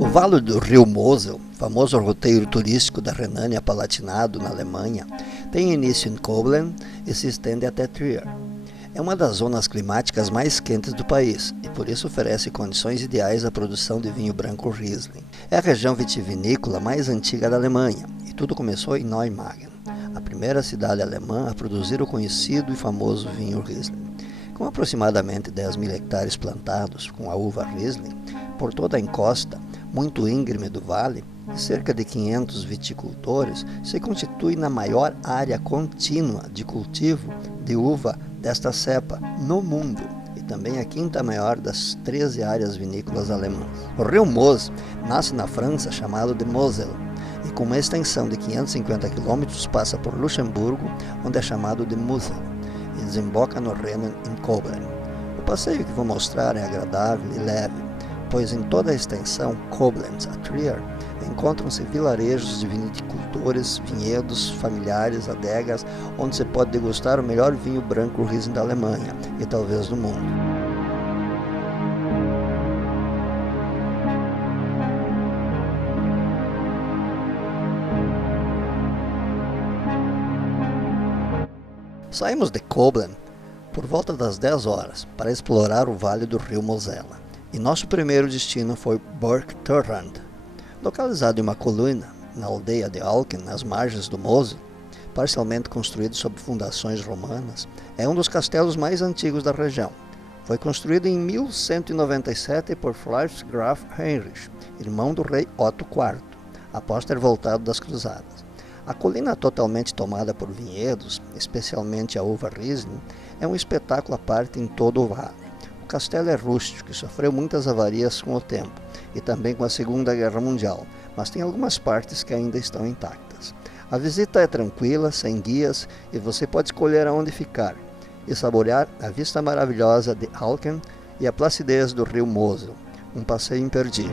O Vale do Rio Mosel, famoso roteiro turístico da Renânia-Palatinado, na Alemanha, tem início em Koblenz e se estende até Trier. É uma das zonas climáticas mais quentes do país e por isso oferece condições ideais à produção de vinho branco Riesling. É a região vitivinícola mais antiga da Alemanha e tudo começou em Neumagen, a primeira cidade alemã a produzir o conhecido e famoso vinho Riesling. Com aproximadamente 10.000 hectares plantados com a uva Riesling, por toda a encosta muito íngreme do vale, e cerca de 500 viticultores, se constitui na maior área contínua de cultivo de uva desta cepa no mundo e também a quinta maior das 13 áreas vinícolas alemãs. O rio Mos nasce na França chamado de Mosel e com uma extensão de 550 km passa por Luxemburgo, onde é chamado de Mosel, e desemboca no Reno em Koblenz. O passeio que vou mostrar é agradável e leve, pois em toda a extensão Koblenz a Trier encontram-se vilarejos de viticultores, vinhedos, familiares, adegas, onde se pode degustar o melhor vinho branco Riesling da Alemanha e talvez do mundo. Saímos de Koblenz por volta das 10 horas para explorar o vale do rio Mosela. E nosso primeiro destino foi Burg Thorrand. Localizado em uma colina, na aldeia de Alken, nas margens do Mosel, parcialmente construído sob fundações romanas, é um dos castelos mais antigos da região. Foi construído em 1197 por Pfalzgraf Heinrich, irmão do rei Otto IV, após ter voltado das cruzadas. A colina totalmente tomada por vinhedos, especialmente a uva Riesling, é um espetáculo à parte em todo o vale. O castelo é rústico e sofreu muitas avarias com o tempo e também com a Segunda Guerra Mundial, mas tem algumas partes que ainda estão intactas. A visita é tranquila, sem guias, e você pode escolher aonde ficar e saborear a vista maravilhosa de Alken e a placidez do rio Mosel. Um passeio imperdível.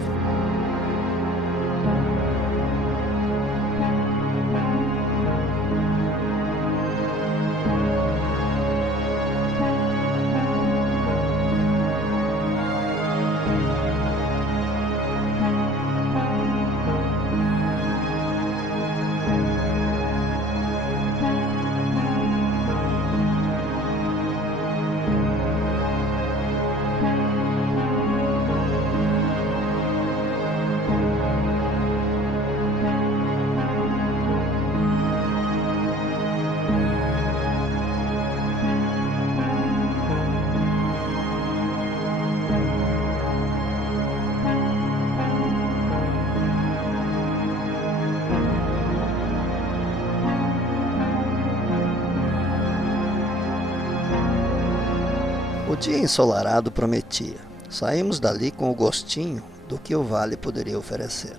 O dia ensolarado prometia. Saímos dali com o gostinho do que o vale poderia oferecer.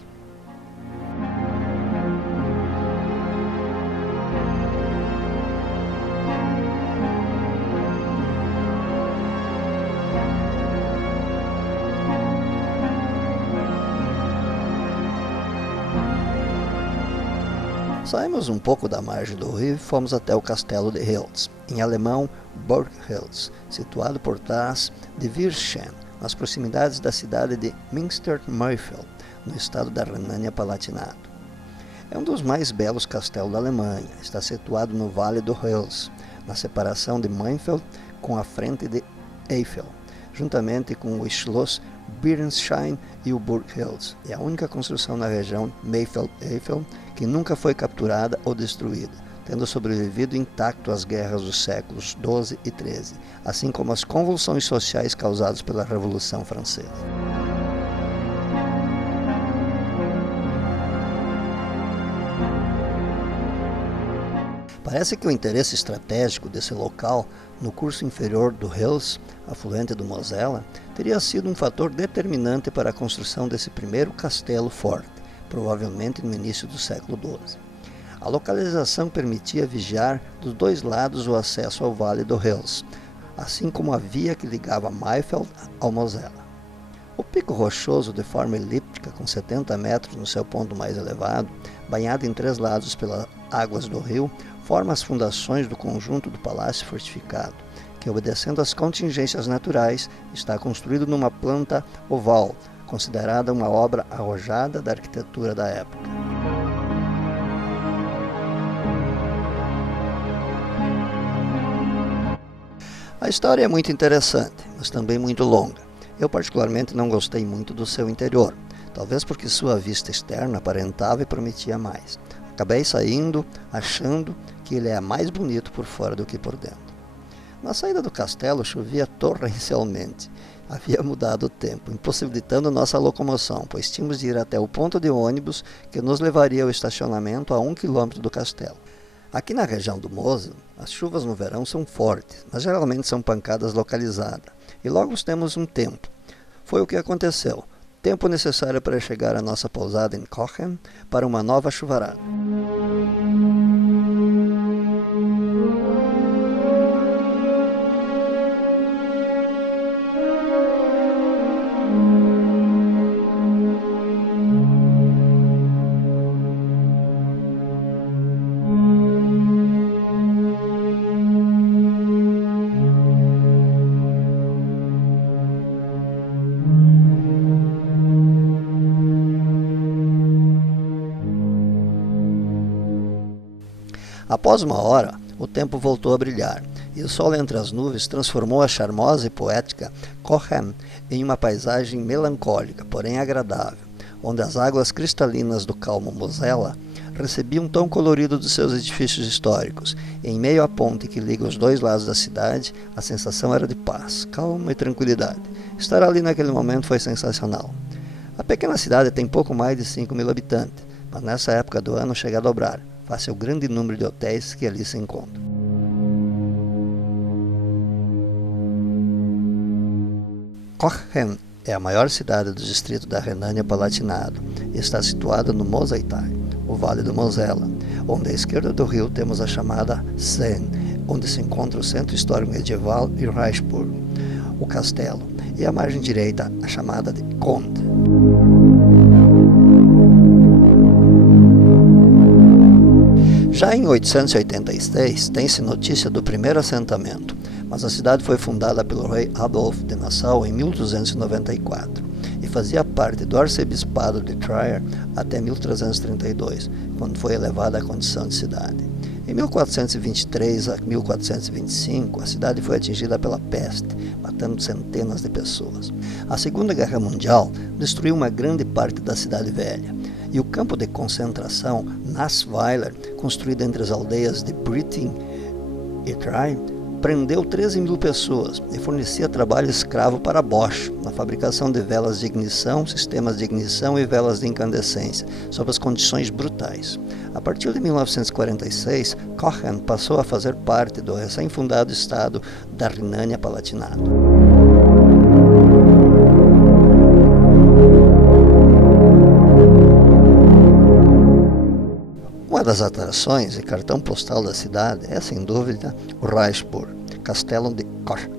Saímos um pouco da margem do rio e fomos até o castelo de Hiltz, em alemão Burg Hiltz, situado por trás de Wirschen, nas proximidades da cidade de Münster-Maifeld, no estado da Renânia-Palatinado. É um dos mais belos castelos da Alemanha, está situado no Vale do Hiltz, na separação de Maifeld com a frente de Eifel, juntamente com o Schloss Birnstein e o Burg Hiltz. É a única construção na região Maifeld-Eifel que nunca foi capturada ou destruída, tendo sobrevivido intacto às guerras dos séculos XII e XIII, assim como as convulsões sociais causadas pela Revolução Francesa. Parece que o interesse estratégico desse local no curso inferior do Hiltz, afluente do Mosela, teria sido um fator determinante para a construção desse primeiro castelo forte, provavelmente no início do século XII. A localização permitia vigiar dos dois lados o acesso ao Vale do Hiltz, assim como a via que ligava Maifeld ao Mosela. O pico rochoso de forma elíptica, com 70 metros no seu ponto mais elevado, banhado em 3 lados pelas águas do rio, forma as fundações do conjunto do palácio fortificado, que, obedecendo às contingências naturais, está construído numa planta oval, considerada uma obra arrojada da arquitetura da época. A história é muito interessante, mas também muito longa. Eu particularmente não gostei muito do seu interior, talvez porque sua vista externa aparentava e prometia mais. Acabei saindo achando que ele é mais bonito por fora do que por dentro. Na saída do castelo chovia torrencialmente. Havia mudado o tempo, impossibilitando nossa locomoção, pois tínhamos de ir até o ponto de ônibus que nos levaria ao estacionamento a 1 quilômetro do castelo. Aqui na região do Mosel, as chuvas no verão são fortes, mas geralmente são pancadas localizadas, e logo temos um tempo. Foi o que aconteceu. Tempo necessário para chegar à nossa pousada em Cochem para uma nova chuvarada. Após uma hora, o tempo voltou a brilhar, e o sol entre as nuvens transformou a charmosa e poética Cochem em uma paisagem melancólica, porém agradável, onde as águas cristalinas do calmo Mosela recebiam um tom colorido dos seus edifícios históricos, e em meio à ponte que liga os dois lados da cidade, a sensação era de paz, calma e tranquilidade. Estar ali naquele momento foi sensacional. A pequena cidade tem pouco mais de 5.000 habitantes, mas nessa época do ano chega a dobrar, face ao grande número de hotéis que ali se encontram. Cochem é a maior cidade do distrito da Renânia-Palatinado e está situada no Moseltal, o Vale do Mosela, onde à esquerda do rio temos a chamada Seine, onde se encontra o centro histórico medieval e Reichsburg, o castelo, e à margem direita a chamada de Conde. Já em 886, tem-se notícia do primeiro assentamento, mas a cidade foi fundada pelo rei Adolf de Nassau em 1294 e fazia parte do arcebispado de Trier até 1332, quando foi elevada à condição de cidade. Em 1423 a 1425, a cidade foi atingida pela peste, matando centenas de pessoas. A Segunda Guerra Mundial destruiu uma grande parte da cidade velha, e o campo de concentração Nassweiler, construído entre as aldeias de Britting e Trier, prendeu 13.000 pessoas e fornecia trabalho escravo para Bosch, na fabricação de velas de ignição, sistemas de ignição e velas de incandescência, sob as condições brutais. A partir de 1946, Cochem passou a fazer parte do recém-fundado estado da Renânia-Palatinado. Uma das atrações e cartão postal da cidade é, sem dúvida, o Reichsburg, castelo de Cochem,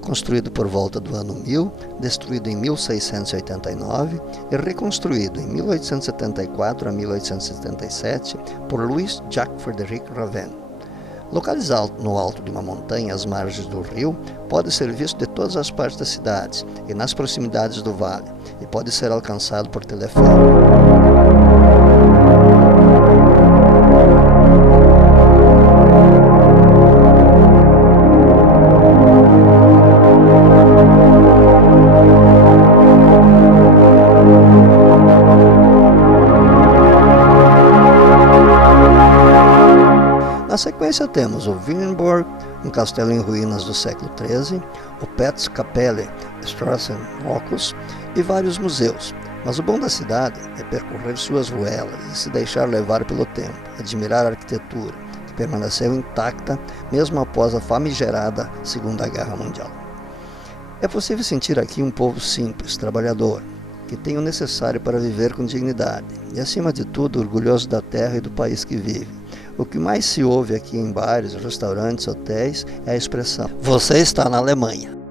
construído por volta do ano 1000, destruído em 1689 e reconstruído em 1874 a 1877 por Louis Jacques Frédéric Raven. Localizado no alto de uma montanha às margens do rio, pode ser visto de todas as partes da cidade e nas proximidades do vale, e pode ser alcançado por teleférico. Na sequência temos o Wienerburg, um castelo em ruínas do século XIII, o Petzkapelle Straßenhochhaus e vários museus. Mas o bom da cidade é percorrer suas ruelas e se deixar levar pelo tempo, admirar a arquitetura, que permaneceu intacta mesmo após a famigerada Segunda Guerra Mundial. É possível sentir aqui um povo simples, trabalhador, que tem o necessário para viver com dignidade e, acima de tudo, orgulhoso da terra e do país que vive. O que mais se ouve aqui em bares, restaurantes, hotéis é a expressão: "Você está na Alemanha".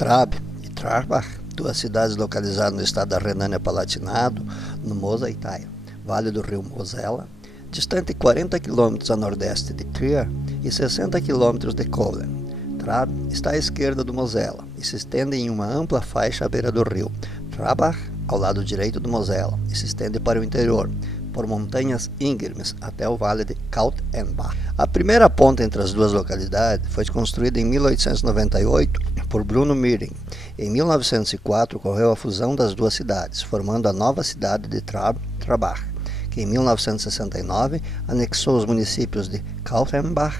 Trabe e Trarbach, duas cidades localizadas no estado da Renânia-Palatinado, no Mosaitai, Vale do Rio Mosela, distante 40 km a nordeste de Trier e 60 km de Koblenz. Trabe está à esquerda do Mosela e se estende em uma ampla faixa à beira do rio. Trarbach, ao lado direito do Mosela, e se estende para o interior, por montanhas íngremes até o vale de Kautenbach. A primeira ponte entre as duas localidades foi construída em 1898 por Bruno Miring. Em 1904 ocorreu a fusão das duas cidades, formando a nova cidade de Trarbach, que em 1969 anexou os municípios de Kautenbach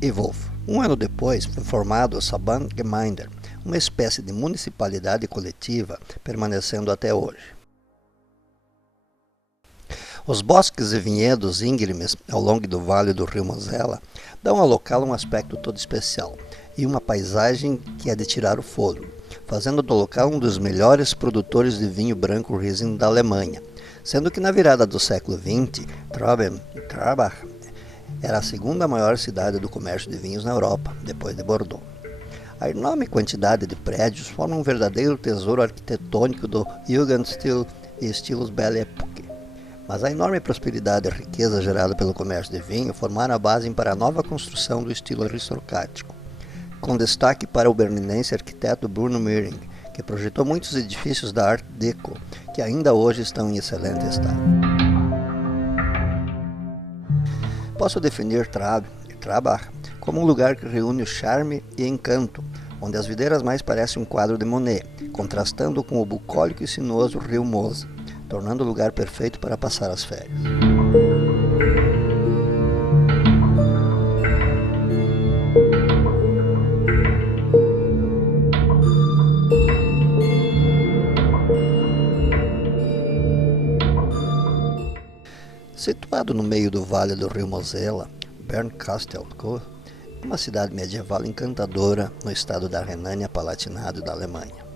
e Wolf. Um ano depois foi formado o Sabandgemeinde, uma espécie de municipalidade coletiva, permanecendo até hoje. Os bosques e vinhedos íngremes ao longo do vale do rio Mosela dão ao local um aspecto todo especial e uma paisagem que é de tirar o fôlego, fazendo do local um dos melhores produtores de vinho branco Riesling da Alemanha, sendo que na virada do século XX, Trarbach era a segunda maior cidade do comércio de vinhos na Europa, depois de Bordeaux. A enorme quantidade de prédios forma um verdadeiro tesouro arquitetônico do Jugendstil e estilos Belle Époque. Mas a enorme prosperidade e riqueza gerada pelo comércio de vinho formaram a base para a nova construção do estilo aristocrático, com destaque para o berlinense arquiteto Bruno Miring, que projetou muitos edifícios da Art Deco, que ainda hoje estão em excelente estado. Posso definir Trabe e Trarbach como um lugar que reúne o charme e encanto, onde as videiras mais parecem um quadro de Monet, contrastando com o bucólico e sinuoso rio Mose, tornando o lugar perfeito para passar as férias. Situado no meio do vale do rio Mosela, Bernkastel é uma cidade medieval encantadora no estado da Renânia-Palatinado da Alemanha.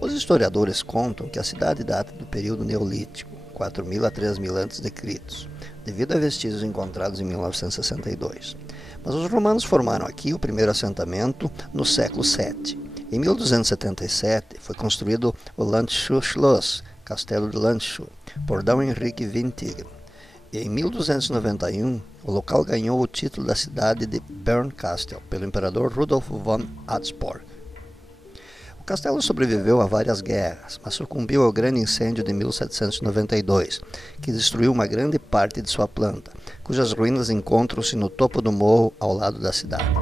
Os historiadores contam que a cidade data do período neolítico, 4.000 a 3.000 a.C., devido a vestígios encontrados em 1962. Mas os romanos formaram aqui o primeiro assentamento no século VII. Em 1277 foi construído o Landshut-Schloss, Castelo de Landshut, por D. Henrique Wintigen. E em 1291, o local ganhou o título da cidade de Bernkastel pelo imperador Rudolf von Habsburg. O castelo sobreviveu a várias guerras, mas sucumbiu ao grande incêndio de 1792, que destruiu uma grande parte de sua planta, cujas ruínas encontram-se no topo do morro ao lado da cidade.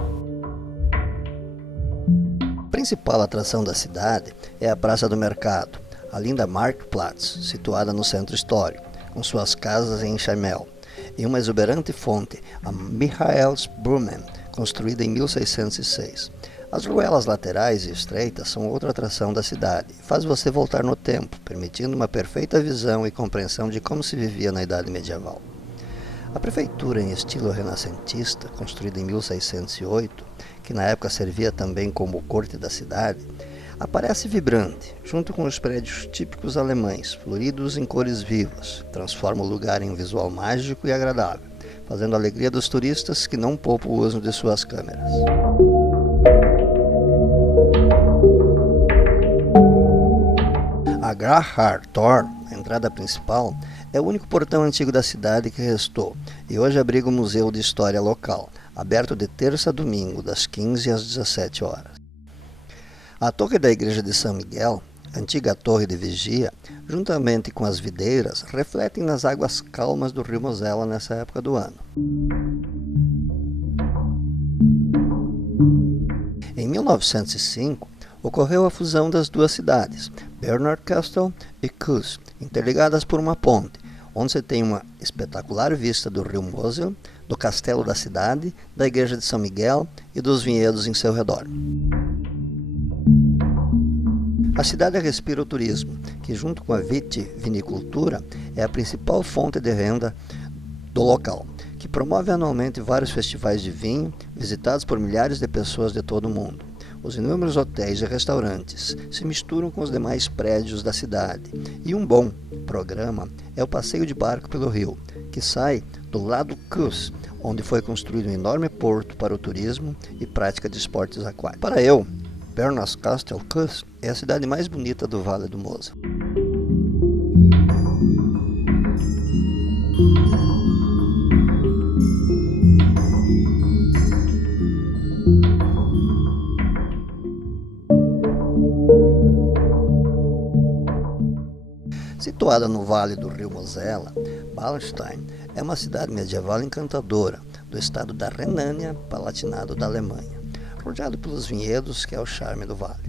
A principal atração da cidade é a Praça do Mercado, a linda Marktplatz, situada no centro histórico, com suas casas em enxamel, e uma exuberante fonte, a Michaelsbrunnen, construída em 1606. As ruelas laterais e estreitas são outra atração da cidade e faz você voltar no tempo, permitindo uma perfeita visão e compreensão de como se vivia na Idade Medieval. A prefeitura em estilo renascentista, construída em 1608, que na época servia também como corte da cidade, aparece vibrante, junto com os prédios típicos alemães, floridos em cores vivas, transforma o lugar em um visual mágico e agradável, fazendo a alegria dos turistas que não poupam o uso de suas câmeras. A Grachar Tor, a entrada principal, é o único portão antigo da cidade que restou e hoje abriga o Museu de História Local, aberto de terça a domingo, das 15 às 17 horas. A torre da igreja de São Miguel, antiga torre de vigia, juntamente com as videiras, refletem nas águas calmas do rio Mosela nessa época do ano. Em 1905, ocorreu a fusão das duas cidades, Bernkastel e Kues, interligadas por uma ponte, onde se tem uma espetacular vista do rio Mosel, do castelo da cidade, da igreja de São Miguel e dos vinhedos em seu redor. A cidade respira o turismo, que junto com a vitivinicultura é a principal fonte de renda do local, que promove anualmente vários festivais de vinho, visitados por milhares de pessoas de todo o mundo. Os inúmeros hotéis e restaurantes se misturam com os demais prédios da cidade, e um bom programa é o passeio de barco pelo rio, que sai do lado Kues, onde foi construído um enorme porto para o turismo e prática de esportes aquáticos. Para eu, Bernardscastel-Kues é a cidade mais bonita do Vale do Mosel. Situada no vale do rio Mosela, Ballstein é uma cidade medieval encantadora do estado da Renânia-Palatinado da Alemanha, rodeado pelos vinhedos que é o charme do vale.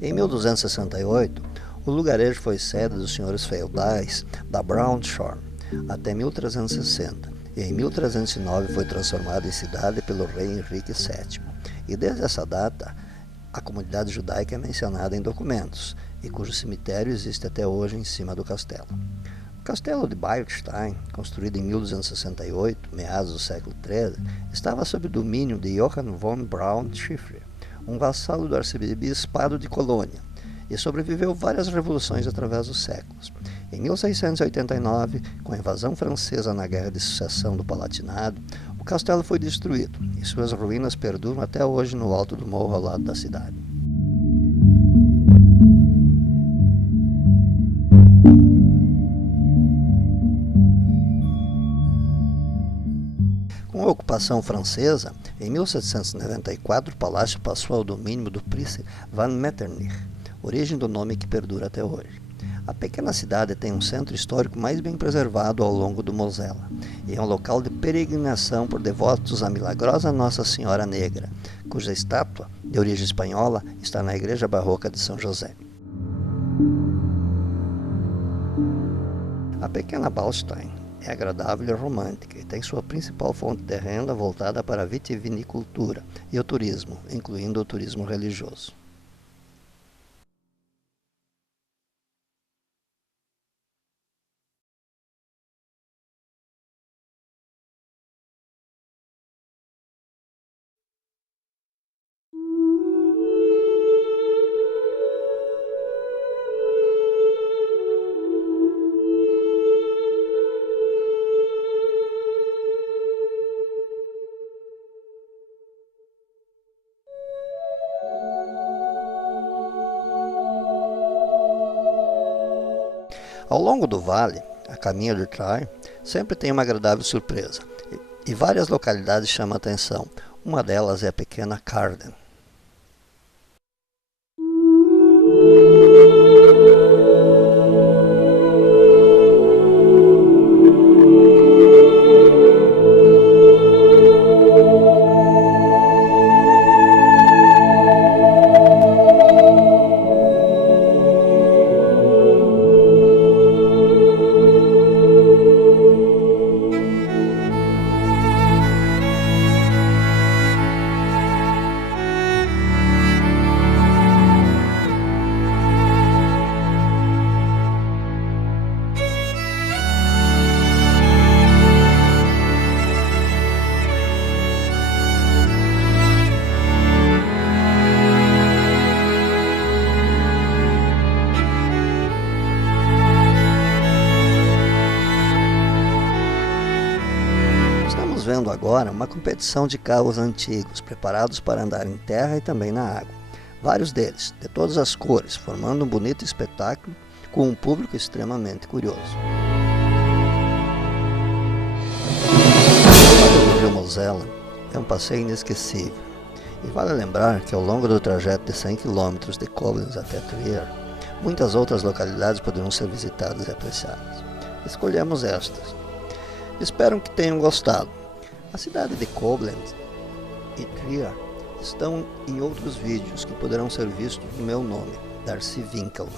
Em 1268, o lugarejo foi sede dos senhores feudais da Braunschweig até 1360 e em 1309 foi transformado em cidade pelo rei Henrique VII. E desde essa data, a comunidade judaica é mencionada em documentos, e cujo cemitério existe até hoje em cima do castelo. O castelo de Beilstein, construído em 1268, meados do século XIII, estava sob o domínio de Johann von Braun-Schiffer, um vassalo do arcebispado de Colônia, e sobreviveu várias revoluções através dos séculos. Em 1689, com a invasão francesa na Guerra de Sucessão do Palatinado, o castelo foi destruído, e suas ruínas perduram até hoje no alto do morro ao lado da cidade. Com a ocupação francesa, em 1794 o palácio passou ao domínio do príncipe van Metternich, origem do nome que perdura até hoje. A pequena cidade tem um centro histórico mais bem preservado ao longo do Mosela, e é um local de peregrinação por devotos à milagrosa Nossa Senhora Negra, cuja estátua, de origem espanhola, está na igreja barroca de São José. A pequena Ballstein é agradável e romântica e tem sua principal fonte de renda voltada para a vitivinicultura e o turismo, incluindo o turismo religioso. Ao longo do vale, a caminho de Trail, sempre tem uma agradável surpresa, e várias localidades chamam a atenção. Uma delas é a pequena Carden. Vendo agora uma competição de carros antigos, preparados para andar em terra e também na água. Vários deles, de todas as cores, formando um bonito espetáculo com um público extremamente curioso. O rio Mosela é um passeio inesquecível, e vale lembrar que ao longo do trajeto de 100 km de Koblenz até Trier, muitas outras localidades poderão ser visitadas e apreciadas. Escolhemos estas. Espero que tenham gostado. A cidade de Koblenz e Trier estão em outros vídeos que poderão ser vistos no meu nome, Darcy Winkelmann.